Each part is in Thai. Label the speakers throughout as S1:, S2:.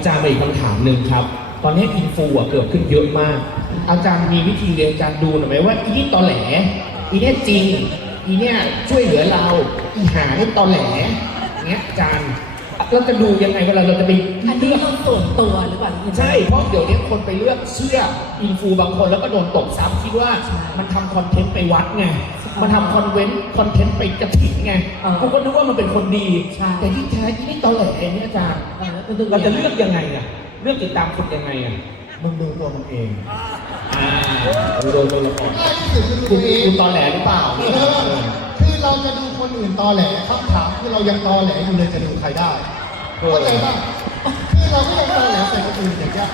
S1: อาจารย์มาอีกคำถามหนึ่งครับ ตอนนี้อินฟูอะเกิดขึ้นเยอะมาก อาจารย์มีวิธีเรียนอาจารย์ดูหน่อยไหมว่าอีนี่ตอแหลอีเนี่ยจริง อีเนี่ยช่วยเหลือเราอีหานี่ตอแหลเงี้ยอาจารย์เราจะดูยังไงเวลาเราจะไป
S2: อันนี้มันส่วนตัวหรือเปล่า
S1: ใช่เพราะเดี๋ยวนี้คนไปเลือกเชื่ออินฟูบางคนแล้วก็โดนตกซ้ำคิดว่า
S2: ใช่
S1: มันทำคอนเทนต์ไปวัดไง
S2: ใช่
S1: มันทำคอนเวนต์คอนเทนต์ไปกระถิ่นไง
S2: เออ
S1: กูก็นึกว่ามันเป็นคนดี
S2: ใช่
S1: แต่ที่แท้ที่นี่ตอแหลเนี่ยอาจารย์
S2: เออแล้วดู
S1: เราจะเลือกยังไงอะเลือกติดตามคนยังไงอะ
S3: มึงดูตัวมึงเอง
S1: อ่าดูโดนตัวละคร
S3: ง่ายที่สุดคือดู
S1: คุ
S3: ตั
S1: ณ
S3: วเอง
S1: คุณตอแหลหรือเปล่า
S3: เออคือเราจะดูคนอื่นตอแหลคำถามคือเรายังตอแหลอยู่เลยจะดูใครได้เข้าใจป่ะคือเราก็ยังตอแหลใส่คนอื่นอย่างเงี้ย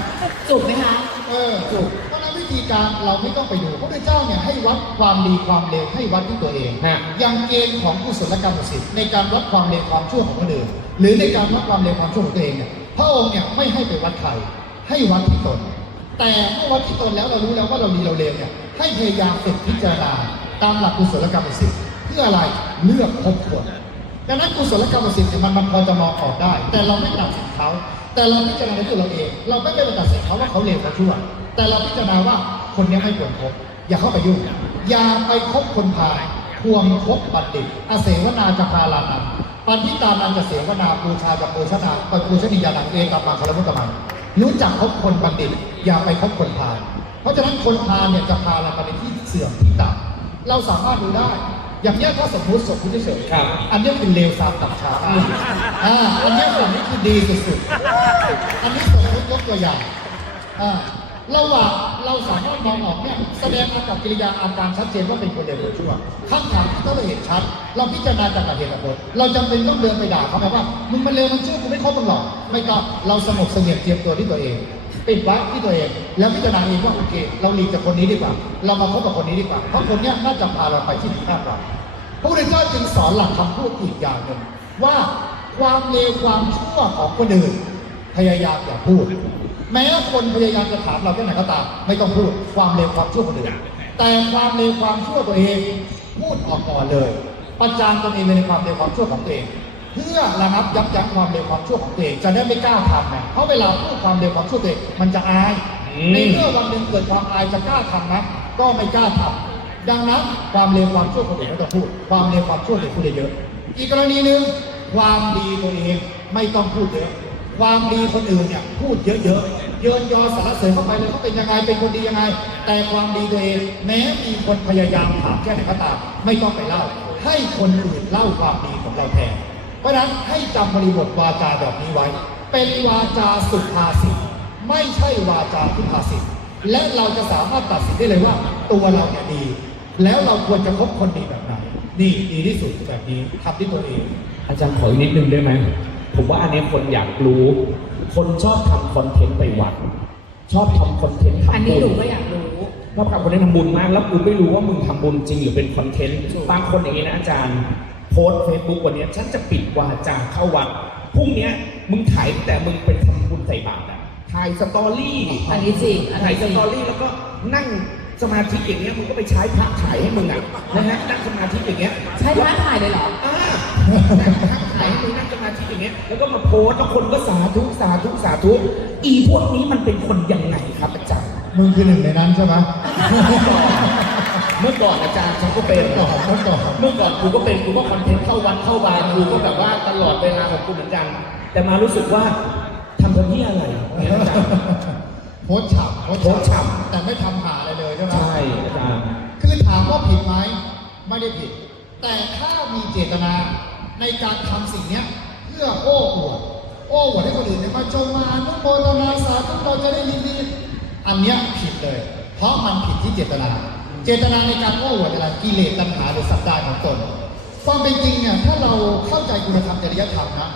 S2: จุกไหมคะ
S3: เออถูกเพราะฉะนั้นวิธีการเราไม่ต้องไปดูพระพุทธเจ้าเนี่ยให้วัดความดีความเลวให้วัดที่ตัวเอง
S1: ฮะ
S3: อย่างเกณฑ์ของกุศลกรรมสิทธิ์ในการวัดความเลวความชั่วของคนอื่น หรือในการวัดความเลวความชั่วของตัวเองเนี่ยพระองค์เนี่ยไม่ให้ไปวัดใครให้วัดที่ตน แต่เมื่อวัดที่ตนแล้วเรารู้แล้วว่าเราดีเราเลวเนี่ยให้พยายามฝึกพิจารณาตามหลักกุศลกรรมสิทธิ์เพื่ออะไรเลือกคบคนดังนั้นกุศลกรรมสิทธิ์มันมันพอจะมองออกได้ แต่เราไม่ตัดสินเขาแต่เราพิจารณาในตัวเราเอง เราไม่ได้ไปตัดสินเขาว่าเขาเลวเขาชั่ว แต่เราพิจารณาว่าคนนี้ยไม่ควรคบอย่าเข้าไปยุ่งอย่าไปคบคนพาลควรคบบัณฑิตอาเสวนาจะพาลานัน ปันทิตานันจะเสวนาปูชาจะปูชนาปปูชนียานังเอตัมมาคารมุตตมังรู้จักคบคนบัณฑิต อย่าไปคบคนพาลเพราะฉะนั้นคนพาลเนี่ยจะพาเราไปในที่เสื่อมที่ต่ำเราสามารถดูได้ อย่างเนี้ยถ้าสมมติสมมติเฉยๆ
S1: ครับ
S3: อันเนี้ยคือเลวซามตับช้าอ่าอันเนี้ยส่วนนี้คือดีสุดๆอันนี้สมมติยกตัวอย่างอ่าระหว่าง เราสามารถมองออกเนี่ยแสดงอากับกิริยาอาการชัดเจนว่าเป็นคนเลวหรือชั่วคำถามที่ถ้าเราเห็นชัด เราพิจารณาจากเหตุผลเราจำเป็นต้องเดินไปด่าเขาไหมว่ามึงมันเลวมันชั่วกูไม่คบมึงหรอกไม่ต้อเราสงบเสงี่ยมเตรียมตัวที่ตัวเองปิดวัดที่ตัวเอง แล้วพิจารณาเองว่าโอเค เราหลีกจากคนนี้ดีกว่า เรามาคบกับคนนี้ดีกว่าเพราะคนนี้น่าจะพาเราไปที่ดีมากกว่าพระพุทธเจ้าจึงสอนหลักคำพูดอีกอย่างหนึ่งว่าความเลวความชั่วของคนอื่นพยายามอย่าพูด แม้คนพยายามจะถามเราแค่ไหนก็ตาม ไม่ต้องพูดความเลวความชั่วคนอื่นแต่ความเลวความชั่วตัวเองพูดออกก่อนเลย ประจานตนเองในความเลวความชั่วของตัวเอง เพื่อระงับยับยั้งความเลวความชั่วของตัวเอง จะได้ไม่กล้าทำนะเพราะเวลาพูดความเลวความชั่วตัวเองมันจะอาย
S1: อืม
S3: ในเมื่อวันหนึ่งเกิดความอายจะกล้าทำนะก็ไม่กล้าทำดังนั้นความเลวความชั่วคนอื่นไม่ต้องพูด ความเลวความชั่วตัวเองพูดเยอะๆอีกกรณีหนึ่งความดีตัวเองไม่ต้องพูดเยอะ ความดีคนอื่นเนี่ยพูดเยอะๆเยินยอสรรเสริญเข้าไปเลยเขาเป็นยังไงเป็นคนดียังไง แต่ความดีตัวเองแม้มีคนพยายามถามแค่ไหนก็ตามไม่ต้องไปเล่า ให้คนอื่นเล่าความดีของเราแทนเพราะฉะนั้นให้จำบริบทวาจาแบบนี้ไว้ เป็นวาจาสุภาษิตไม่ใช่วาจาทุภาษิตและเราจะสามารถตัดสินได้เลยว่า ตัวเราเนี่ยดี แล้วเราควรจะคบคนดีแบบไหนนี่ดีที่สุดแบบนี้ทำที่ตัวเอง
S1: อาจารย์ขออีกนิดนึงได้ไหม ผมว่าอันนี้คนอยากรู้ คนชอบทำคอนเทนต์ไปวัด ชอบทำคอนเทนต์ทำบุญ
S2: อันนี้หนูก็อยากรู้
S1: ชอบทำคอนเทนต์ทำบุญมาก แล้วกูไม่รู้ว่ามึงทำบุญจริงหรือเป็นคอนเทนต์บางคนอย่างนี้นะอาจารย์ โพสเฟซบุ๊กวันนี้ฉันจะปิดวาจาเข้าวัดพรุ่งเนี้ยมึงถ่ายแต่มึงไปทำบุญใส่บาตรอะถ่ายสตอรี่
S2: อันนี้จริงอันนี้
S1: ถ่าย
S2: จ
S1: ส
S2: ริง
S1: ตอรี่แล้วก็นั่งสมาธิอย่างเงี้ยมึงก็ไปใช้พระถ่ายให้มึงอะนะฮะนั่งสมาธิอย่างเงี้ย
S2: ใช้ท้าถ่ายเลยเหรอ
S1: อ่านั่งถ่ายให้มึงนั่งสมาธิ อย่างเงี้ยแล้วก็มาโพสต์แล้วคนก็สาธุสาธุสาธุอีพวกนี้มันเป็นคนยังไงครับอาจารย์
S3: มึงคือหนึ่งในนั้นใช่ไหม
S1: เมื่อก่อนอาจารย์ฉันก็เป็น
S3: เมื่อก่อนเมื่อก่อน
S1: เมื่อก่อนกูก็เป็นกูก็คอนเทนต์เข้าวัดเข้าบาร์กูก็แบบว่าตลอดเวลาของกูเหมือนกัน แต่มารู้สึกว่าทำคนที่อะไรเนี่ยอาจารย์
S3: โพสต์ฉ่ำ
S1: โพสต์ฉ่ำ
S3: แต่ไม่ทำหาอะไรเลยใช่ไหม
S1: ใช่อาจารย์
S3: คือถามว่าผิดไหมไม่ได้ผิด แต่ถ้ามีเจตนาในการทำสิ่งเนี้ยเพื่อโอ้อวดโอ้อวดให้คนอื่นเนี่ยมาจงมาอนุโมทนาสาธุเราจะได้ยินดี อันเนี้ยผิดเลย เพราะมันผิดที่เจตนา เจตนาในการโอ้อวดอะไรกิเลสตัณหาหรือสัตด้ของตนความเป็นจริงเนี่ยถ้าเราเข้าใจคุณธรรมจริยธรรมนะ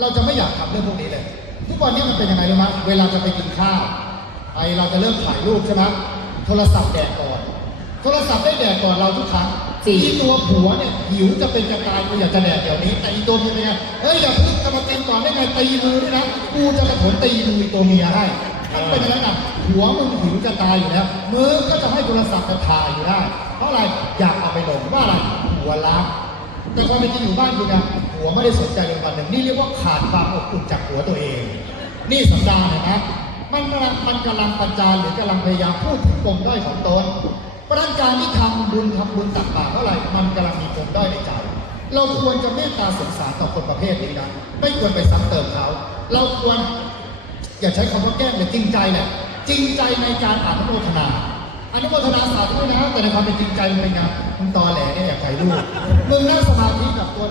S3: เราจะไม่อยากทำเรื่องพวกนี้เลยทุกวันนี้มันเป็นยังไงรู้ไหมเวลาจะไปกินข้าวไอเราจะเริ่มถ่ายรูปใช่ไหมโทรศัพท์แดกก่อน โทรศัพท์ได้แดกก่อนเราทุกครั้ง
S2: จริง
S3: อีตัวผัวเนี่ยหิวจะเป็นจะตายกูอยากจะแดกเดี๋ยวนี้แต่อีตัวเมียเนี่ยเฮ้ยอย่าเพิ่งจะมาเต็มก่อนได้ไงตีมือด้วยนะกูจะกระโถนตีมืออีตัวเมียให้มันเป็นอย่างนั้นนะหัวมึงหิวจะตายอยู่แล้วมือก็จะให้โทรศัพท์กระถ่ายอยู่ได้เพราะอะไรอยากเอาไปลงว่าอะไรหัวรัก แต่ความเป็นจริงอยู่บ้านคุณนะหัวไม่ได้สนใจเลยวันหนึ่งนี่เรียกว่าขาดความอบอุ่นจากหัวตัวเอง นี่สัปดาห์เห็นไหมมันกำลังมันกำลังประจานหรือกำลังพยายามพูดถึงปมด้อยของตน เพราะฉะนั้นการที่ทำบุญทำบุญตักบาตรเท่าไหร่มันกำลังมีปมด้อยในใจ เราควรจะเมตตาสงสารต่อคนประเภทนี้นะไม่ควรไปซ้ำเติมเขา เราควร อย่าใช้คำว่าแกล้งเลยจริงใจแหละจริงใจในการอนุโมทนาอนุโมทนาสาธุด้วยนะแต่ในความเป็นจริงใจมันเป็นไงมึงตอแหลเนี่ยอยากถ่ายรูปมึงนั่งสมาธิกับตัว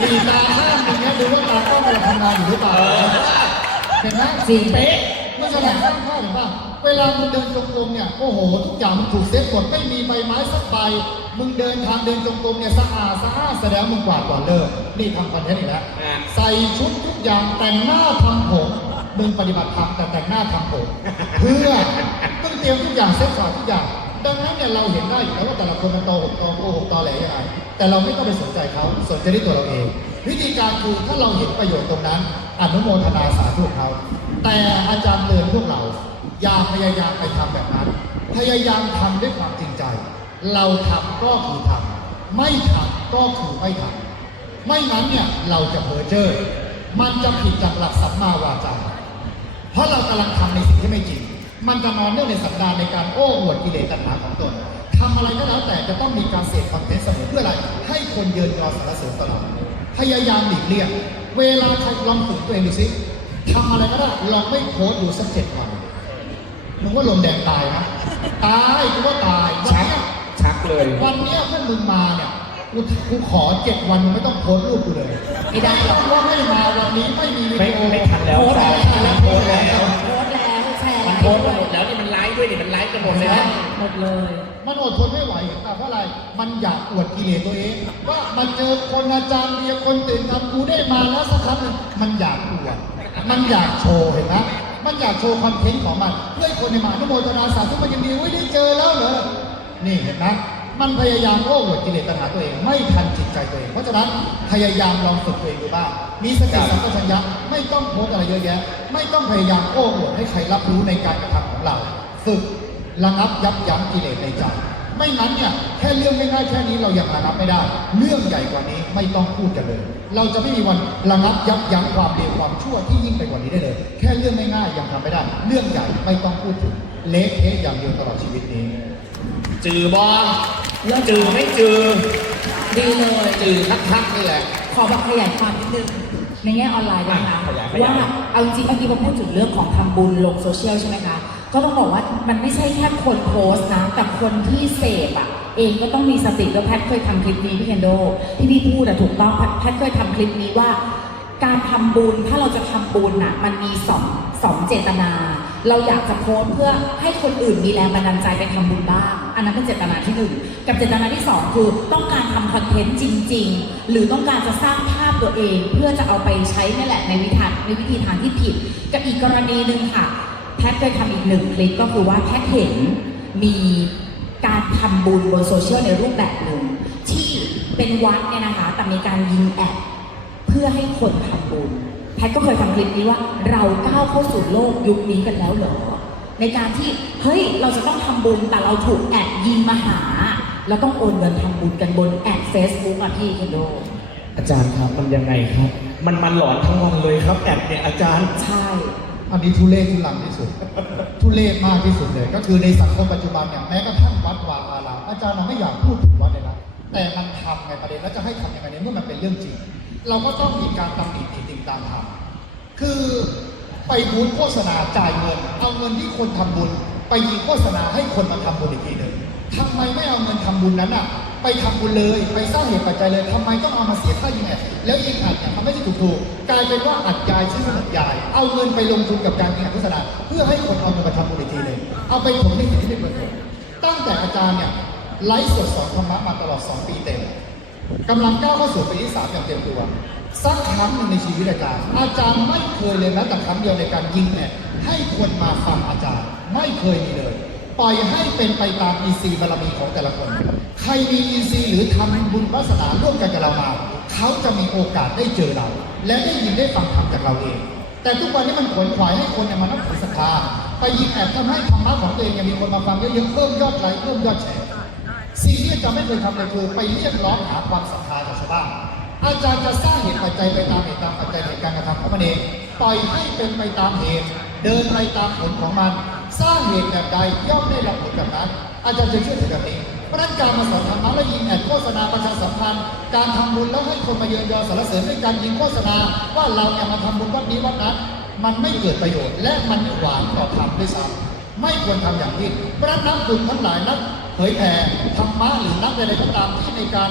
S3: มีตาห้ามอย่างเงี้ยดูว่าตาต้องกำลังทำงานอยู่หรือเปล่าเห็นไหม
S2: จริง
S1: เป๊ะ
S3: ไม่ใช่แหละข้างข้าเห็นป่ะเวลามึงเดินจงกรมเนี่ยโอ้โหทุกอย่างมันถูกเซ็ตหมดไม่มีใบไม้สักใบมึงเดินทางเดินจงกรมเนี่ยสะอาดสะอาดแสดงมึงกวาดก่อนเลิกนี่ทำคอนเทนต์อีกแล้วใส่ชุดทุกอย่างแต่งหน้าทำผมมึงปฏิบัติธรรมแต่แต่งหน้าทำผมเพื่อมึงเตรียมทุกอย่างเซ็ตสอนทุกอย่าง เนี่ยเราเห็นได้อยู่แล้วว่าแต่ละคนมันโตหกตอโกหกตอแหลยังไงแต่เราไม่ต้องไปสนใจเขาสนใจที่ตัวเราเอง วิธีการคือถ้าเราเห็นประโยชน์ตรงนั้น อนุโมทนาสาธุเขา แต่อาจารย์เตือนพวกเรา อย่าพยายามไปทำแบบนั้น พยายามทำด้วยความจริงใจ เราทำก็คือทำไม่ทำก็คือไม่ทำไม่งั้นเนี่ยเราจะเพ้อเจ้อมันจะผิดจากหลักสัมมาวาจาเพราะเรากำลังทำในสิ่งที่ไม่จริง มันจะนอนเนื่องในสัปดาห์ในการโอ้อวดกิเลสตัณหาของตนทำอะไรก็แล้วแต่จะต้องมีการเสพคอนเทนต์เสมอเพื่ออะไร ให้คนเยินยอสรรเสริญตลอดพยายามหลีกเลี่ยงเวลาใครลองฝึกตัวเองดูสิทำอะไรก็ได้ลองไม่โพสต์ดูสักเจ็ดวันมึงว่าลมแดงตายนะตายกูว่าตายวัน
S1: ชัก
S3: เนี้ย
S1: ชักเลย
S3: วันเนี้ยพวกมึงมาเนี่ยกูกูขอเจ็ดวันมึงไม่ต้องโพสต์รูปกูเลย
S2: ไม่ได้หรอก
S3: ว่าไม่มาวันนี้ไม่มีวิ
S1: ไม่
S3: ดีโอ
S1: ไม่ทันแล้ว
S2: โพสต์แล้ว
S1: มันโพสต์แล้ว
S2: โพสต์แล้วแชร์
S1: มันโพสต์ไปหมดแล้วนี่มันไลฟ์ด้วยนี่มันไลฟ์กันหมดเลยนะ
S2: หมดเลย
S3: มันอดทนไม่ไหวแต่เพราะอะไร มันอยากอวดกิเลสตัวเอง ว่ามันเจอคนอาจารย์เดียวคนตื่นทำกูได้มาแล้วสักครั้งหนึ่งมันอยากอวด มันอยากโชว์เห็นไหมมันอยากโชว์คอนเทนต์ของมันเพื่อให้คนในมาอนุโมทนาสาธุมันยินดีว่าได้เจอแล้วเหรอ นี่เห็นไหม มันพยายามโอ้อวดกิเลสตัณหาตัวเอง ไม่ทันจิตใจตัวเอง เพราะฉะนั้นพยายามลองฝึกตัวเองดูบ้าง มีสติสัมปชัญญะไม่ต้องโพสอะไรเยอะแยะ ไม่ต้องพยายามโอ้อวดให้ใครรับรู้ในการกระทำของเรา ฝึกระงับยับยั้งกิเลสในใจ ไม่งั้นเนี่ยแค่เรื่องง่ายๆแค่นี้เรายังระงับไม่ได้ เรื่องใหญ่กว่านี้ไม่ต้องพูดกันเลย เราจะไม่มีวันระงับยับยั้งความเลวความชั่วที่ยิ่งไปกว่านี้ได้เลย แค่เรื่องง่ายๆยังทำไม่ได้ เรื่องใหญ่ไม่ต้องพูดถึงเละเทะอย่างเดียวตลอดชีวิตนี้
S1: จือบอลจือไม่จือ
S2: ดีเลย
S1: จือทักๆนี่แหละ
S2: ขอแบบขยายความนิดนึงในแง่ออนไลน์นะคะ
S1: ขยายขยาย
S2: ว่าเอาจริงๆเมื่อกี้พอพูดถึงเรื่องของทำบุญลงโซเชียลใช่ไหมคะก็ต้องบอกว่ามันไม่ใช่แค่คนโพสต์นะแต่คนที่เสพอะ เองก็ต้องมีสติแล้วแพทย์เคยทำคลิปนี้พี่เคนโดที่พี่พูดอะถูกต้องแพทย์แพทย์เคยทำคลิปนี้ว่า การทำบุญถ้าเราจะทำบุญน่ะมันมีสองสองเจตนา เราอยากจะโพสต์เพื่อให้คนอื่นมีแรงบันดาลใจไปทำบุญบ้าง อันนั้นเป็นเจตนาที่หนึ่งกับเจตนาที่สองคือต้องการทำคอนเทนต์จริง ๆ หรือต้องการจะสร้างภาพตัวเอง เพื่อจะเอาไปใช้นั่แหละในวิธีในวิธีทางที่ผิด กับอีกกรณีหนึ่งค่ะ แพทย์เคยทำอีกหนึ่งคลิปก็คือว่าแพทย์เห็นมีการทำบุญบนโซเชียลในรูปแบบหนึ่งที่เป็นวัดเนี่ยนะคะแต่มีการยิงแอดเพื่อให้คนทำบุญ แพทย์ก็เคยทำคลิปนี้ว่าเราก้าวเข้าสู่โลกยุคนี้กันแล้วเหรอ ในการที่เฮ้ยเราจะต้องทำบุญแต่เราถูกแอดยิงมาหาเราต้องโอนเงินทำบุญกันบนแอดเฟซบุ๊กอะพี่เคนโด
S1: อาจารย์ครับมันยังไงครับ มันมันหลอนทั้งวันเลยครับแอดเนี่ยอาจารย์
S2: ใช่
S3: อันนี้ทุเรศทุลังที่สุด ทุเรศมากที่สุดเลย ก็คือในสังคมปัจจุบันเนี่ยแม้กระทั่งวัดวาอารามอาจารย์เราไม่อยากพูดถึงวัดเลยนะแต่มันทำไงประเด็นแล้วจะให้ทำยังไงในเมื่อมันเป็นเรื่องจริง เราก็ต้องมีการตำหนิติติงตามทำคือไปบูธโฆษณาจ่ายเงิน เอาเงินที่คนทำบุญ ไปยิงโฆษณาให้คนมาทำบุญอีกทีหนึ่งทำไมไม่เอาเงินทำบุญนั้นอะไปทำบุญเลยไปสร้างเหตุปัจจัยเลยทำไมต้องเอามาเสียค่ายิงแอดแล้วยิงอัดเนี่ยมันไม่ใช่ถูกๆกลายเป็นว่าอัดยายชื่ออัดยาย เอาเงินไปลงทุนกับการยิงโฆษณาเพื่อให้คนเอาเงินมาทำบุญอีกทีหนึ่งเอาไปถมในสิ่งที่ไม่ควรถมตั้งแต่อาจารย์เนี่ยไลฟ์สดสอนธรรมะมาตลอด 2 ปีเต็ม กำลังก้าวเข้าสู่ปีที่สามอย่างเต็มตัว สักครั้งหนึ่งในชีวิตอาจารย์ อาจารย์ไม่เคยเลยแม้แต่ครั้งเดียวในการยิงเนี่ยให้คนมาฟังอาจารย์ ไม่เคยมีเลย ปล่อยให้เป็นไปตามอีซีบารมีของแต่ละคน ใครมีอีซีหรือทำบุญวาสนาร่วมกันกับเรามาเขาจะมีโอกาสได้เจอเรา และได้ยินได้ฟังธรรมจากเราเอง แต่ทุกวันนี้มันขวนขวายให้คนมานับถือศรัทธาไปยิงแอบทำให้ธรรมะของตัวเองยังมีคนมาฟังเยอะๆเพิ่มยอดไลค์เพิ่มยอดแชร์ สิ่งที่อาจารย์ไม่เคยทำเลยคือไปเรียกร้องหาความศรัทธาจากชาวบ้านอาจารย์จะสร้างเหตุปัจจัยไปตามเหตุตามปัจจัยในการกระทำของมันเองปล่อยให้เป็นไปตามเหตุ เดินไปตามผลของมัน สร้างเหตุแบบใดย่อมได้รับผลแบบนั้น อาจารย์จะเชื่อถือแบบนี้เพราะนั้นการมาสอนธรรมะและยิงแอดโฆษณาประชาสัมพันธ์ การทำบุญแล้วให้คนมาเยือนยอสรรเสริญด้วยการยิงโฆษณาว่าเราเนี่ยมาทำบุญวัดนี้วัดนั้น มันไม่เกิดประโยชน์และมันขวางต่อธรรมด้วยซ้ำ ไม่ควรทำอย่างนี้พระฉะนั้นนักบุญทั้งหลายนักเผยแผ่ธรรมะหรือนักใดๆก็ตามที่ในการ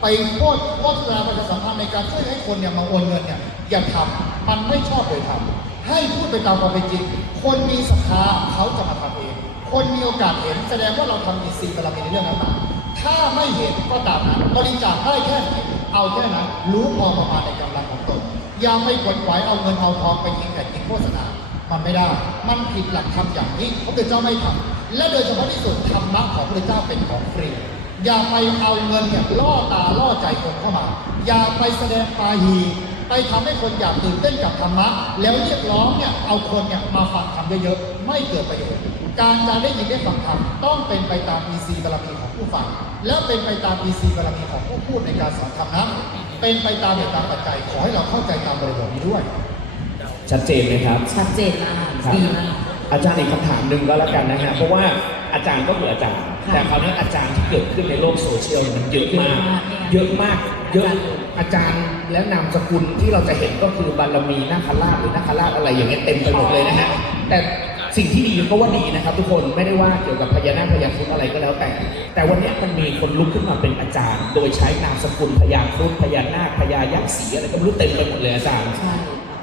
S3: ไปโฆษโฆษณาประชาสัมพันธ์ในการช่วยให้คนเนี่ยมาโอนเงินเนี่ยอย่าทำมันไม่ชอบเลยทำให้พูดไปตามความเป็นจริง คนมีศรัทธาเขาจะมาทำเอง คนมีโอกาสเห็นแสดงว่าเราทำอินทรีย์บารมีในเรื่องนั้นมาถ้าไม่เห็นก็ตามนั้นบริจาคได้แค่ไหนเอาแค่นั้นรู้พอประมาณในกำลังของตนอย่าไปกดไว้เอาเงินเอาทองไปยิงแต่ยิงโฆษณา มันไม่ได้ มันผิดหลักธรรมอย่างนี้พระพุทธเจ้าไม่ทำและโดยเฉพาะที่สุดธรรมะของพระพุทธเจ้าเป็นของฟรี อย่าไปเอาเงินเนี่ยล่อตาล่อใจคนเข้ามา อย่าไปแสดงปาหีไปทำให้คนอยากตื่นเต้นกับธรรมะ แล้วเรียกร้องเนี่ยเอาคนเนี่ยมาฟังธรรมเยอะๆไม่เกิดประโยชน์ การจะได้ยินได้ฟังธรรมต้องเป็นไปตามอีซีบารมีของผู้ฟัง และเป็นไปตามอีซีบารมีของผู้พูดในการสอนธรรมนั้นเป็นไปตามเหตุตามปัจจัยขอให้เราเข้าใจตามบริบทนี้ด้วย
S1: ชัดเจนไหมครับ
S2: ชัดเจนมาก
S1: ครับ
S2: ดีมาก
S1: อาจารย์อีกคำถามหนึ่งก็แล้วกันนะฮะเพราะว่าอาจารย์ก็คืออาจารย์
S2: ค่ะ
S1: แต่คราวนี้อาจารย์ที่เกิดขึ้นในโลกโซเชียลมันเยอะมาก เย
S2: เย
S1: อะ
S2: อะ
S1: มามา
S2: กก
S1: เยอะ
S2: อาจารย์
S1: อาจารย์และนามสกุลที่เราจะเห็นก็คือบารมีนาคราชหรือนาคราชอะไรอย่างเงี้ยเต็มไปหมดเลยนะฮะแต่สิ่งที่ดีก็ว่าดีนะครับ ทุกคนไม่ได้ว่าเกี่ยวกับพญานาคพญาครุฑอะไรก็แล้วแต่ แต่วันนี้มันมีคนลุกขึ้นมาเป็นอาจารย์ โดยใช้นามสกุลพญาครุฑพญานาคพญายักษ์ศรีอะไรก็ไม่รู้เต็มไปหมดเลยอาจารย์
S2: ใช่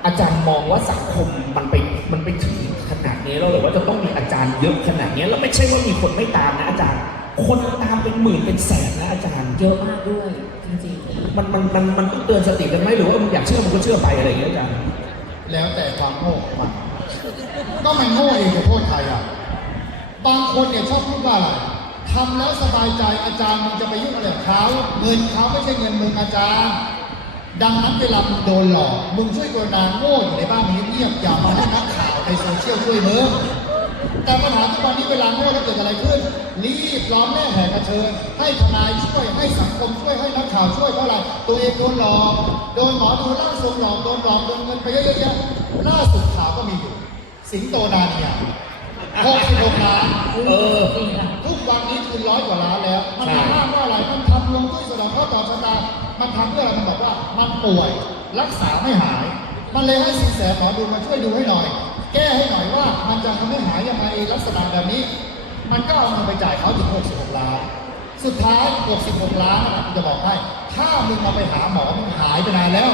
S1: อาจารย์มองว่าสังคมมันไปมันไปถึงขนาดนี้แล้วหรือว่าจะต้องมีอาจารย์เยอะขนาดนี้แล้วไม่ใช่ว่ามีคนไม่ตามนะอาจารย์ คนตามเป็นหมื่นเป็นแสนนะอาจารย์
S2: เยอะมากด้วยจริง
S1: มันมันมันมันต้องเตือนสติกันไหมหรือว่ามึงอยากเชื่อมึงก็เชื่อไปอะไรอย่างเงี้ยอาจารย์
S3: แล้วแต่ความโง่ของมันก็มันโง่เองจะโทษใครอะ บางคนเนี่ยชอบพูดว่าอะไรทำแล้วสบายใจอาจารย์มึงจะไปยุ่งอะไรกับเขาเงินเขาไม่ใช่เงินมึงอาจารย์ ดังนั้นเวลามึงโดนหลอก มึงช่วยกรุณาโง่อยู่ในบ้านนี้เงียบอย่ามาให้นักข่าวในโซเชียลช่วยเมึงแต่ปัญหาทุกวันนี้เวลาโง่แล้วเกิดอะไรขึ้น รีบร้องแม่แห่กระเชิญ ให้ทนายช่วยให้สังคมช่วยให้นักข่าวช่วยเพราะอะไรตัวเองโดนหลอกโดนหมอดูล่างทรงหลอกโดนหลอกโดนเงินไปเยอะๆแยะล่าสุดข่าวก็มีอยู่ สิงโตนาเนียหกสิบหกล้าน
S1: เออ
S3: ทุกวันนี้คือร้อยกว่าล้านแล้วมันอ้างว่าอะไรมันทำลงด้วยสะเดอกข้อต่อชะตา มันทำเพื่ออะไรมันบอกว่ามันป่วยรักษาไม่หาย มันเลยให้สินแสหมอดูมาช่วยดูให้หน่อย แก้ให้หน่อยว่ามันจะทำให้หายยังไงลักษณะแบบนี้ มันก็เอาเงินไปจ่ายเขาถึง66ล้านสุดท้าย66ล้านนะจะบอกให้ ถ้ามึงเอาไปหาหมอมึงหายไปนานแล้ว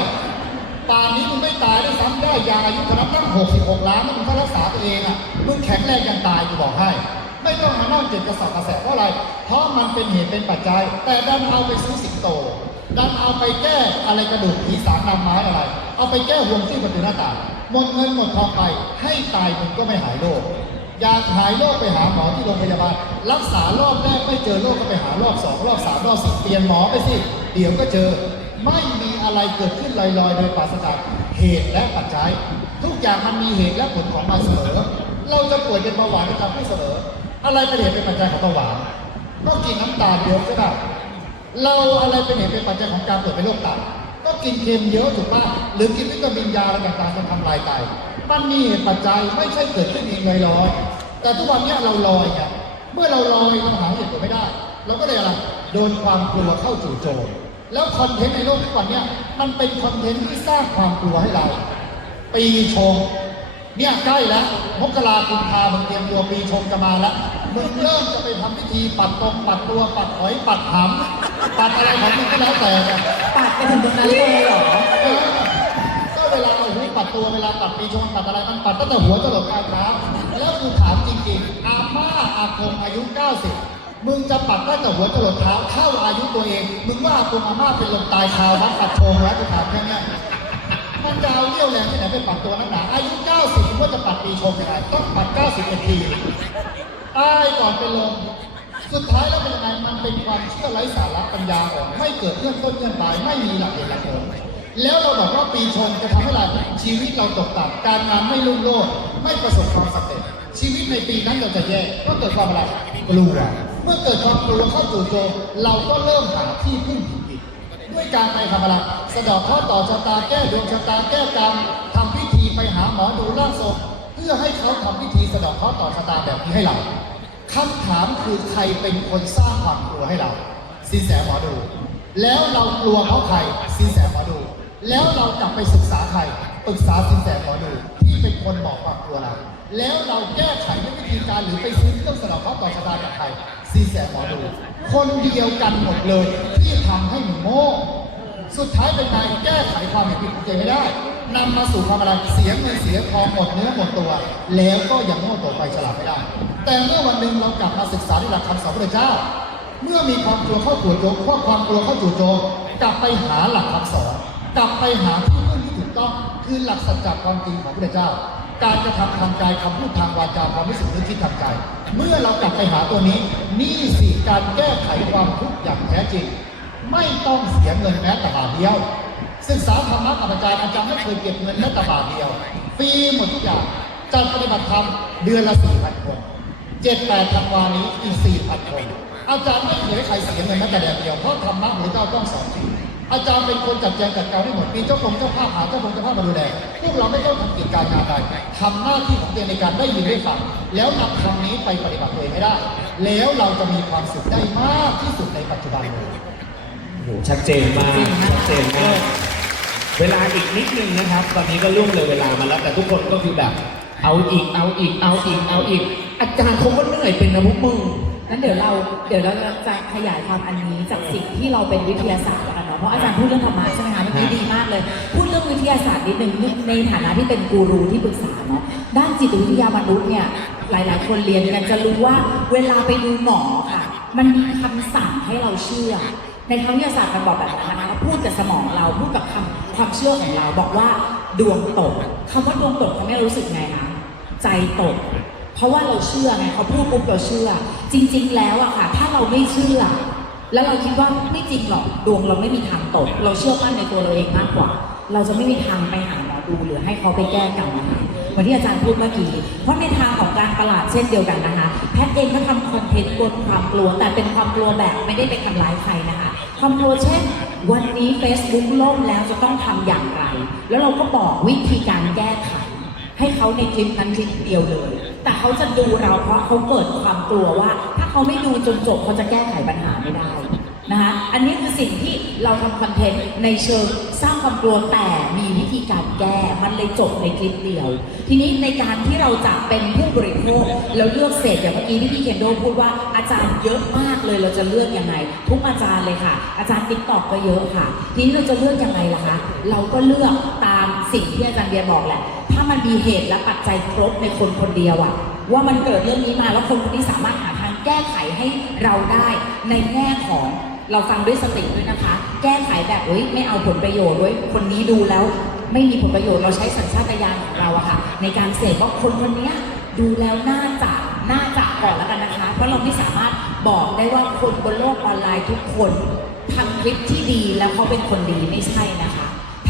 S3: ป่านนี้มึงไม่ตายได้ซ้ำได้ยาอายุขนาดตั้ง66 ล้านมึงก็รักษาตัวเองอะมึงแข็งแรงยังตายกูบอกให้ ไม่ต้องมานั่งเจ็บกระสับกระแสเพราะอะไร เพราะมันเป็นเหตุเป็นปัจจัย แต่ดันเอาไปซื้อสิงโต ดันเอาไปแก้อะไรกระดูกผีสางนำไม้อะไร เอาไปแก้ห่วงจุ้ยประตูหน้าต่างหมดเงินหมดทองไปให้ตายมึงก็ไม่หายโรคอยากหายโรคไปหาหมอที่โรงพยาบาล รักษารอบแรกไม่เจอโรคก็ไปหารอบสองรอบสามรอบสี่เปลี่ยนหมอไปสิเดี๋ยวก็เจอไม่มีอะไรเกิดขึ้นลอยๆ โดยปราศจากเหตุและปัจจัย ทุกอย่างมันมีเหตุและผลของมันเสมอเราจะป่วยเป็นเบาหวานในการพูดเสมออะไรเป็นเหตุเป็นปัจจัยของเบาหวานก็กินน้ำตาลเยอะใช่ป่ะ เราอะไรเป็นเหตุเป็นปัจจัยของการเกิดเป็นโรคไตก็กินเค็มเยอะถูกป่ะหรือกินวิตามินยาอะไรต่างๆจนทำลายไตมันมีเหตุปัจจัยไม่ใช่เกิดขึ้นเองลอยๆแต่ทุกวันนี้เราลอยเนี่ยเมื่อเราลอยเราหาเหตุผลไม่ได้เราก็เลยอะไรโดนความกลัวเข้าจู่โจมแล้วคอนเทนต์ในโลกทุกวันนี้มันเป็นคอนเทนต์ที่สร้างความกลัวให้เรา ปีชงเนี่ยใกล้แล้วมกราคุมพามึงเตรียมตัวปีชงจะมาแล้วมึงเริ่มจะไปทำพิธีปัดตรงปัดตัวปัดหอยปัดหำ ปัดอะไรของมึงก็แล้วแต่
S2: ปัดไปถึงตรงนั้นเลยเหรอ
S3: เออก็เวลาเราหูปัดตัวเวลาปัดปีชงปัดอะไรมันปัดตั้งแต่หัวจรดปลายเท้าแล้วกูถามจริงๆอาม่าอาคงอายุ 90 มึงจะปัดตั้งแต่หัวจรดเท้าเท่าอายุตัวเอง มึงว่าอาคงอาม่าเป็นลมตายคาวนักปัดโชงแล้วกูถามแค่นี้มันจะเอาเรี่ยวแรงที่ไหนไปปัดตัวนักหนาอายุ 90ว่าจะปัดปีชงยังไงต้องปัด90นาทีตายก่อนเป็นลม สุดท้ายแล้วเป็นยังไงมันเป็นความเชื่อไร้สาระปัญญาอ่อนไม่เกิดเรื่องต้นเรื่องปลายไม่มีหลักเหตุหลักผลแล้วเราบอกว่าปีชงจะทำให้เราชีวิตเราตกต่ำการงานไม่รุ่งโรจน์ไม่ประสบความสำเร็จชีวิตในปีนั้นเราจะแย่ก็เกิดความอะไรกลัวเมื่อเกิดความกลัวเข้าจู่โจเราก็เริ่มหาที่พึ่งผิดๆด้วยการไปทำอะไรสะดอกข้อต่อชะตาแก้ดวงชะตาแก้กรรมทำพิธีไปหาหมอดูร่างทรงเพื่อให้เขาทำพิธีสะดอกเคราะห์ต่อชะตาแบบนี้ให้เรา คำถามคือใครเป็นคนสร้างความกลัวให้เราสินแสหมอดู แล้วเรากลัวเพราใครสินแสหมอดู แล้วเรากลับไปศึกษาใครปรึกษาสินแสหมอดู ที่เป็นคนบอกความกลัวเราแล้วเราแก้ไขด้วยวิธีการหรือไปซื้อเครื่องสะเดอกเคราต่อชะตาจากใครสินแสหมอดู คนเดียวกันหมดเลยที่ทำให้หนูโง่สุดท้ายเป็นไงแก้ไขความผิดของเองไม่ได้นำมาสู่ความอะไรเสียเงินเสียทองหมดเนื้อหมดตัว แล้วก็ยังโง่ต่อไปฉลาดไม่ได้ แต่เมื่อวันหนึ่งเรากลับมาศึกษาที่หลักคำสอนพระเจ้า เมื่อมีความกลัวเข้าจู่โจมเพราความกลัวเข้าจู่โจมกลับไปหาหลักคำสอน กลับไปหาที่พึ่งที่ถูกต้อง คือหลักสัจจะความจริงของพระเจ้า การกระทำทางกายคำพูดทางวาจาความรู้สึกนึกคิดทางใจเมื่อเรากลับไปหาตัวนี้ นี่สิการแก้ไขความทุกข์อย่างแท้จริง ไม่ต้องเสียเงินแม้แต่บาทเดียวศึกษาธรรมะกับอาจารย์อาจารย์ไม่เคยเก็บเงินแม้แต่บาทเดียวฟรีหมดทุกอย่างจัดปฏิบัติธรรมเดือนละสี่พันคน เจ็ดแปดธันวานี้อีกสี่พันคนอาจารย์ไม่เคยให้ใครเสียเงินแม้แต่แดดเดียวเพราะธรรมะพระเจ้าต้องสอนฟรีอาจารย์เป็นคนจัดแจงจัดการให้หมดมีเจ้าของเจ้าภาพหาเจ้าของเจ้าภาพมาดูแลพวกเราไม่ต้องทำกิจการงานใดทำหน้าที่ของตัวเองในการได้ยินได้ฟังแล้วนำคำนี้ไปปฏิบัติตัวเองให้ได้ แล้วเราจะมีความสุขได้มากที่สุดในปัจจุบันเลย
S1: โอ้โหชัดเจนมากชัดเจนมากเวลาอีกนิดนึงนะครับ ตอนนี้ก็ล่วงเลยเวลามาแล้วแต่ทุกคนก็คือแบบ เอาอีกเอาอีกเอาอีกเอาอีก อาจารย์คงก็เหนื่อยเป็นนะพวกมึง
S2: งั้นเดี๋ยวเราเดี๋ยวเราจะขยายความอันนี้จากสิ่งที่เราเป็นวิทยาศาสตร์แล้วกันเนาะเพราะอาจารย์พูดเรื่องธรรมะใช่ไหมคะเมื่อกี้ดีมากเลย พูดเรื่องวิทยาศาสตร์นิดนึงในฐานะที่เป็นกูรูที่ปรึกษาเนาะด้านจิตวิทยามนุษย์เนี่ยหลาย ๆ คนเรียนกันจะรู้ว่าเวลาไปดูหมอค่ะ มันมีคำสั่งให้เราเชื่อ ในทางวิทยาศาสตร์มันบอกแบบนั้นนะคะเขาพูดกับสมองเราพูดกับคำความเชื่อของเราบอกว่าดวงตกคำว่าดวงตกทำให้เรารู้สึกไงคะใจตก เพราะว่าเราเชื่อไงเขาพูดปุ๊บเราเชื่อ จริง ๆ แล้วอะค่ะ ถ้าเราไม่เชื่อ แล้วเราคิดว่าไม่จริงหรอกดวงเราไม่มีทางตก เราเชื่อมั่นในตัวเราเองมากกว่า เราจะไม่มีทางไปหาหมอดูหรือให้เขาไปแก้กรรมนะคะเหมือนที่อาจารย์พูดเมื่อกี้เพราะในทางของการตลาดเช่นเดียวกันนะคะ แพทย์เองก็ทำคอนเทนต์บนความกลัว แต่เป็นความกลัวแบบไม่ได้ไปทำร้ายใครนะคะความกลัวเช่นวันนี้ Facebook ล่มแล้วจะต้องทำอย่างไร แล้วเราก็บอกวิธีการแก้ไข ให้เขาในคลิปนั้นคลิปเดียวเลย แต่เขาจะดูเราเพราะเขาเกิดความกลัวว่า ถ้าเขาไม่ดูจนจบเขาจะแก้ไขปัญหาไม่ได้นะคะอันนี้คือสิ่งที่เราทำคอนเทนต์ในเชิงสร้างความกลัวแต่มีวิธีการแก้ มันเลยจบในคลิปเดียว ทีนี้ในการที่เราจะเป็นผู้บริโภคแล้วเลือกเสพอย่างเมื่อกี้ที่พี่เคนโดพูดว่าอาจารย์เยอะมากเลยเราจะเลือกยังไง ทุกอาจารย์เลยค่ะ อาจารย์ติ๊กตอกก็เยอะค่ะ ทีนี้เราจะเลือกยังไงล่ะคะ เราก็เลือกตามสิ่งที่อาจารย์เบียร์บอกแหละามันมีเหตุและปัจจัยครบในคนคนเดียวอะว่ามันเกิดเรื่องนี้มาแล้วคนคนนี้สามารถหาทางแก้ไขให้เราได้ในแง่ของเราฟังด้วยสติด้วยนะคะ แก้ไขแบบเฮ้ยไม่เอาผลประโยชน์ด้วยคนนี้ดูแล้วไม่มีผลประโยชน์เราใช้สัญชาตญาณของเราอะค่ะ ในการเสพว่าคนคนนี้ดูแล้วน่าจะน่าจะก่อนแล้วกันนะคะ เพราะเราไม่สามารถบอกได้ว่าคนบนโลกออนไลน์ทุกคนทำคลิปที่ดีแล้วเขาเป็นคนดีไม่ใช่นะคะ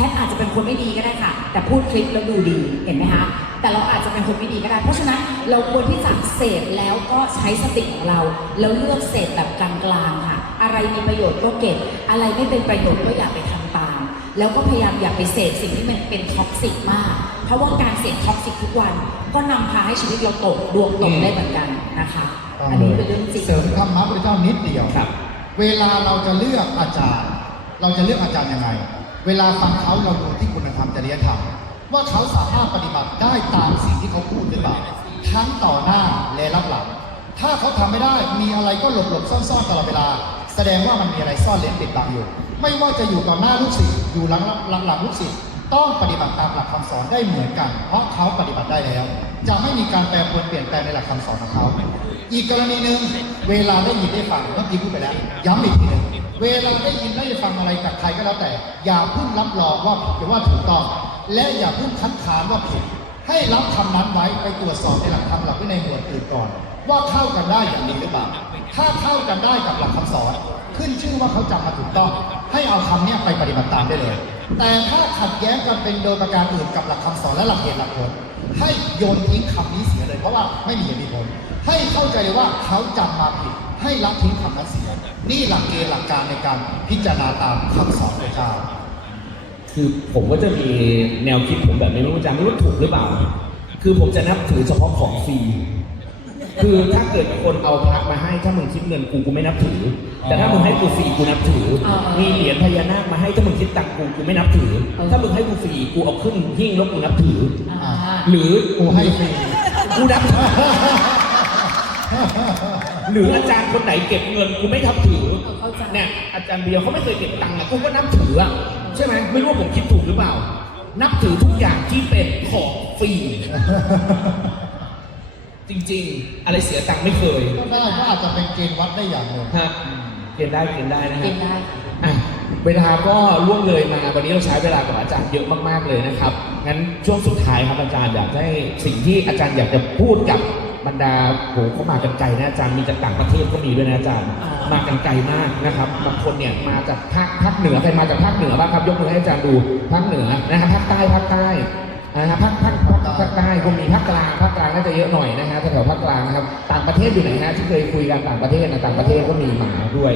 S2: แพทย์อาจจะเป็นคนไม่ดีก็ได้ค่ะ แต่พูดคลิปแล้วดูดีเห็นไหมคะแต่เราอาจจะเป็นคนไม่ดีก็ได้ เพราะฉะนั้นเราควรที่จะเสพแล้วก็ใช้สติของเรา แล้วเลือกเสพแบบกลางๆค่ะ อะไรมีประโยชน์ก็เก็บ อะไรไม่เป็นประโยชน์ก็อย่าไปทำตาม แล้วก็พยายามอย่าไปเสพสิ่งที่มันเป็นท็อกซิกมาก เพราะว่าการเสพท็อกซิกทุกวัน ก็นำพาให้ชีวิตเราตกดวงตกได้เหมือนกันนะคะ อันนี้เป็นเรื่องจริง
S3: เสริมธรรมะพระเจ้านิดเดียว
S1: ครับ
S3: เวลาเราจะเลือกอาจารย์ เราจะเลือกอาจารย์ยังไง เวลาฟังเขาเราดูที่คุณธรรมจริยธรรม ว่าเขาสามารถปฏิบัติได้ตามสิ่งที่เขาพูดหรือเปล่าทั้งต่อหน้าและรับหลัง ถ้าเขาทำไม่ได้มีอะไรก็หลบหลบซ่อนซ่อนๆตลอดเวลา แสดงว่ามันมีอะไรซ่อนเลนปิดบังอยู่ ไม่ว่าจะอยู่ต่อหน้าลูกศิษย์อยู่หลังหลังหลังลูกศิษย์ต้องปฏิบัติตามหลักคำสอนได้เหมือนกัน เพราะเขาปฏิบัติได้แล้ว จะไม่มีการแปรปรวนเปลี่ยนแปลงในหลักคำสอนของเขา อีกกรณีหนึ่งเวลาได้ยินได้ฟังเมื่อกี้พูดไปแล้ว ย้ำอีกทีหนึ่ง เวลาได้ยินได้ฟังอะไรจากใครก็แล้วแต่ อย่าพิ่งรับรองว่าผิดหรือว่าถูกต้อง และอย่าพิ่งคัดค้านว่าผิด ให้รับคำนั้นไว้ไปตรวจสอบในหลักธรรมหลักวินัยหมวดอื่นก่อน ว่าเข้ากันได้อย่างดีหรือเปล่าถ้าเข้ากันได้กับหลักคำสอน ขึ้นชื่อว่าเขาจำมาถูกต้อง ให้เอาคำเนี้ยไปปฏิบัติตามได้เลย แต่ถ้าขัดแย้งกันเป็นโดยประการอื่นกับหลักคำสอนและหลักเหตุหลักผลให้โยนทิ้งคำนี้เสียเลย เพราะว่าไม่มีเหตุผลให้เข้าใจเลยว่าเขาจำมาผิด ให้ละทิ้งคำนั้นเสีย นี่หลักเกณฑ์หลักการในการพิจารณาตามคำสอนพระเจ้า
S1: คือผมก็จะมีแนวคิดผมแบบนี้ไม่รู้อาจารย์ไม่รู้ถูกหรือเปล่า คือผมจะนับถือเฉพาะของฟรี คือถ้าเกิดคนเอาพระมาให้ถ้ามึงคิดเงินกูกูไม่นับถือ แต่ถ้ามึงให้กูฟรีกูนับถือ
S2: อ่ามี
S1: มีเหรียญพญานาคมาให้ถ้ามึงคิดตังค์กูกูไม่นับถือ
S2: เออ
S1: ถ้ามึงให้กูฟรีกูเอาขึ้นหิ้งแล้วกูนับถือ
S2: อ่า
S1: หรือ
S3: กูให้ฟรี
S1: กูนับถือ หรืออาจารย์คนไหนเก็บเงินกูไม่นับถือ
S2: เออเข้าใจ
S1: เนี่ยอาจารย์เบียร์เขาไม่เคยเก็บตังค์อะกูก็นับถืออะใช่ไหมไม่รู้ว่าผมคิดถูกหรือเปล่า นับถือทุกอย่างที่เป็นของฟรี จริงๆ อะไรเสียตังค์ไม่เคย
S3: ก็ได้ก็อาจจะเป็นเกณฑ์วัดได้อย่างหนึ่ง
S1: ฮะเกณฑ์ได้เกณฑ์ได้นะ
S2: เป็
S1: ฮะ
S2: นได้
S1: อะเวลาก็ล่วงเลยมาวันนี้เราใช้เวลากับอาจารย์เยอะมากๆเลยนะครับ งั้นช่วงสุดท้ายครับอาจารย์อยากให้สิ่งที่อาจารย์อยากจะพูดกับ บรรดาโหเขามากันไกลนะอาจารย์มีจากต่างประเทศก็มีด้วยนะอาจารย์
S2: อ่าม
S1: มากันไกลมากนะครับบางคนเนี่ยมาจากภาคภาคเหนือใครมาจากภาคเหนือบ้างครับยกมือให้อาจารย์ดูภาคเหนือนะครับภาคใต้ภาคใต้นะฮะภาคภาคภาคภาคใต้ก็มีภาคกลางภาคกลางน่าจะเยอะหน่อยนะฮะแถวๆภาคกลางนะครับต่างประเทศอยู่ไหนฮะที่เคยคุยกันต่างประเทศนะต่างประเทศก็มีมาด้วย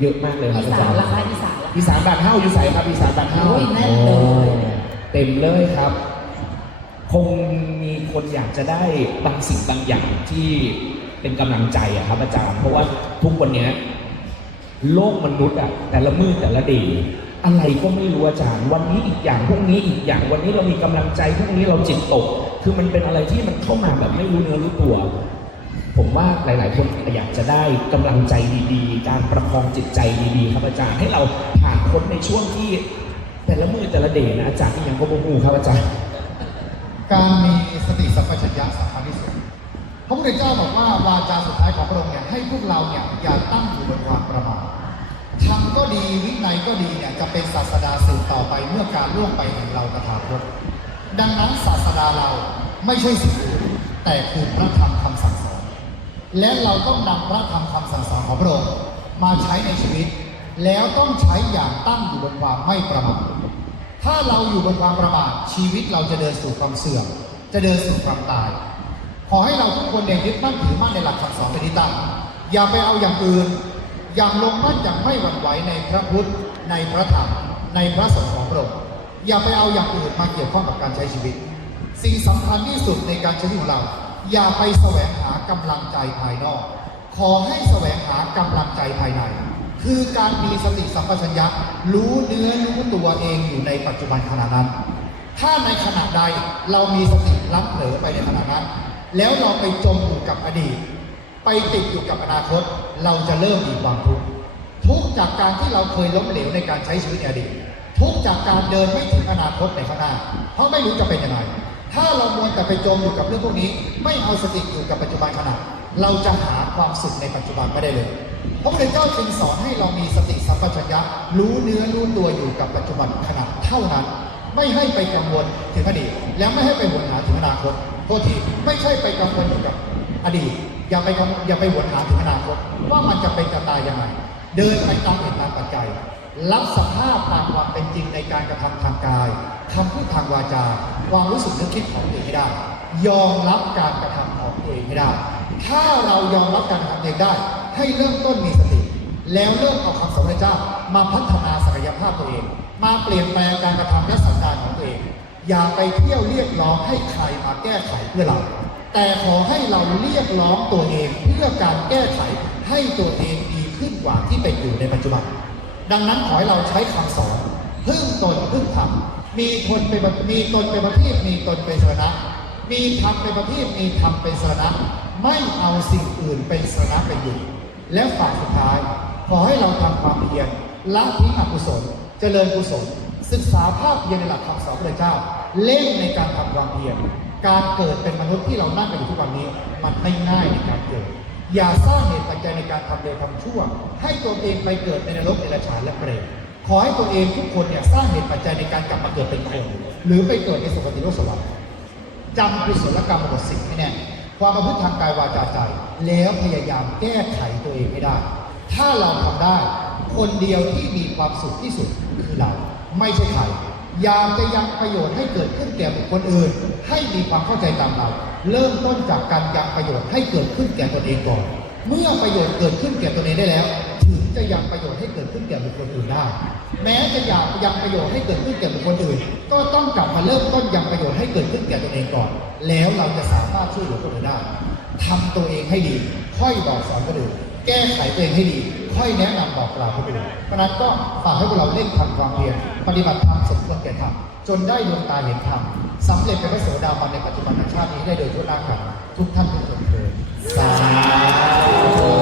S1: เยอะมากเลยครั
S2: อี
S1: บอา
S2: สา
S1: จานรย์
S2: ราคาอีสานล่ะ
S1: อีสานบานเฮ้าอยู่ใส่ครับอีสานบานเฮ้า
S2: โอ้ยแน่นเลย
S1: เต็มเลยครับ คงมีคนอยากจะได้บางสิ่งบางอย่างที่เป็นกำลังใจอะครับอาจารย์ เพราะว่าทุกวันเนี้ยโลกมนุษย์อะแต่ละมือแต่ละเดยอะไรก็ไม่รู้อาจารย์ วันนี้อีกอย่างพรุ่งนี้อีกอย่างวันนี้เรามีกำลังใจพรุ่งนี้เราจิตตก คือมันเป็นอะไรที่มันเข้ามาแบบไม่รู้เนื้อรู้ตัว ผมว่าหลาย ๆ คนอยากจะได้กำลังใจดีๆ การประคองจิตใจดีๆ ครับอาจารย์ให้เราผ่านพ้นในช่วงที่แต่ละมือแต่ละเดยนะอาจารย์ที่ยังก็บ่งูครับอาจารย์
S3: การมีสติสัมปชัญญะสำคัญที่สุดพระพุทธเจ้าบอกว่าวาจาสุดท้ายของพระองค์เนี่ยให้พวกเราเนี่ยอย่าตั้งอยู่บนความประมาททำก็ดีวินัยก็ดีเนี่ยจะเป็นศาสดาสืบต่อไปเมื่อการล่วงไปแห่งเราตถาคตดังนั้นศาสดาเราไม่ใช่สิ่งอื่นแต่คือพระธรรมคำสั่งสอน และเราต้องนำพระธรรมคำสั่งสอนของพระองค์มาใช้ในชีวิต แล้วต้องใช้อย่างตั้งอยู่บนความไม่ประมาท ถ้าเราอยู่บนความประมาทชีวิตเราจะเดินสู่ความเสื่อม จะเดินสู่ความตาย ขอให้เราทุกคนเนี่ยยึดมั่นถือมั่นในหลักคำสอนเป็นที่ตั้งอย่าไปเอาอย่างอื่น อย่างลงมั่นอย่างไม่หวั่นไหวในพระพุทธ ในพระธรรม ในพระสงฆ์ของพระองค์อย่าไปเอาอย่างอื่นมาเกี่ยวข้องกับการใช้ชีวิต สิ่งสำคัญที่สุดในการใช้ชีวิตของเรา อย่าไปแสวงหากำลังใจภายนอก ขอให้แสวงหากำลังใจภายใน คือการมีสติสัมปชัญญะรู้เนื้อรู้ตัวเองอยู่ในปัจจุบันขณะนั้น ถ้าในขณะใดเรามีสติลับเผลอไปในขณะนั้น แล้วเราไปจมอยู่กับอดีต ไปติดอยู่กับอนาคต เราจะเริ่มมีความทุกข์ทุกจากการที่เราเคยล้มเหลวในการใช้ชีวิตในอดีต ทุกจากการเดินไม่ถึงอนาคตในข้างหน้า เพราะไม่รู้จะเป็นยังไงถ้าเรามัวแต่ไปจมอยู่กับเรื่องพวกนี้ ไม่เอาสติอยู่กับปัจจุบันขณะ เราจะหาความสุขในปัจจุบันไม่ได้เลย พระพุทธเจ้าจึงสอนให้เรามีสติสัมปชัญญะรู้เนื้อรู้ตัวอยู่กับปัจจุบันขณะเท่านั้น ไม่ให้ไปกังวลถึงอดีตและไม่ให้ไปหวนหาถึงอนาคตโทษทีไม่ใช่ไปกังวลอยู่กับอดีต อย่าไปอย่าไปหวนหาถึงอนาคตว่ามันจะเป็นจะตายยังไงเดินไปตามเหตุตามปัจจัยรับสภาพตามความเป็นจริงในการกระทำทางกายคำพูดทางวาจา ความรู้สึกนึกคิดของตัวเองให้ได้ ยอมรับการกระทำของตัวเองให้ได้ ถ้าเรายอมรับการกระทำเองได้ ให้เริ่มต้นมีสติ แล้วเริ่มเอาคำสอนพระเจ้า มาพัฒนาศักยภาพตัวเอง มาเปลี่ยนแปลงการกระทำและสันดานของตัวเอง อย่าไปเที่ยวเรียกร้องให้ใครมาแก้ไขเพื่อเรา แต่ขอให้เราเรียกร้องตัวเองเพื่อการแก้ไขให้ตัวเองดีขึ้นกว่าที่เป็นอยู่ในปัจจุบัน ดังนั้นขอให้เราใช้คำสอนพึ่งตนพึ่งธรรมมีตนเป็นมีตนเป็นประทีปมีตนเป็นสระมีธรรมเป็นประทีปมีธรรมเป็นสระไม่เอาสิ่งอื่นเป็นสระเป็นอยู่ และฝ่ายสุดท้าย ขอให้เราทำความเพียรละทิ้งอกุศล เจริญกุศล ศึกษาภาพเพียรในหลักคำสอนพระเจ้า เล่นในการทำความเพียรการเกิดเป็นมนุษย์ที่เรานั่งกันอยู่ทุกวันนี้ มันไม่ง่ายในการเกิด อย่าสร้างเหตุปัจจัยในการทำเลวทำชั่ว ให้ตัวเองไปเกิดในนรกในราชานและเปรตขอให้ตัวเองทุกคนเนี่ยสร้างเหตุปัจจัยในการกลับมาเกิดเป็นคนหรือไปเกิดในสุคติโลกสวรรค์จำกุศลกรรมบทสิบให้แน่ ความประพฤติทางกายวาจาใจ แล้วพยายามแก้ไขตัวเองให้ได้ ถ้าเราทำได้ คนเดียวที่มีความสุขที่สุดคือเราไม่ใช่ใครอยากจะยังประโยชน์ให้เกิดขึ้นแก่บุคคลอื่น ให้มีความเข้าใจตามเรา เริ่มต้นจากการยังประโยชน์ให้เกิดขึ้นแก่ตนเองก่อน เมื่อประโยชน์เกิดขึ้นแก่ตนเองได้แล้ว จะยังประโยชน์ให้เกิดขึ้นแก่บุคคลอื่นได้ แม้จะอยากยังประโยชน์ให้เกิดขึ้นแก่บุคคลอื่น ก็ต้องกลับมาเริ่มต้นยังประโยชน์ให้เกิดขึ้นแก่ตัวเองก่อน แล้วเราจะสามารถช่วยเหลือคนอื่นได้ทำตัวเองให้ดี ค่อยบอกสอนคนอื่น แก้ไขตัวเองให้ดี ค่อยแนะนำบอกกล่าวคนอื่นเพราะฉะนั้นก็ฝากให้พวกเราเล่นทำความเพียรปฏิบัติธรรมสมควรแก่ธรรมจนได้ดวงตาเห็นธรรมสำเร็จเป็นพระโสดาบันในปัจจุบันชาตินี้ได้โดยทั่วหน้ากันทุกท่านทุกคนเถิดสาธุ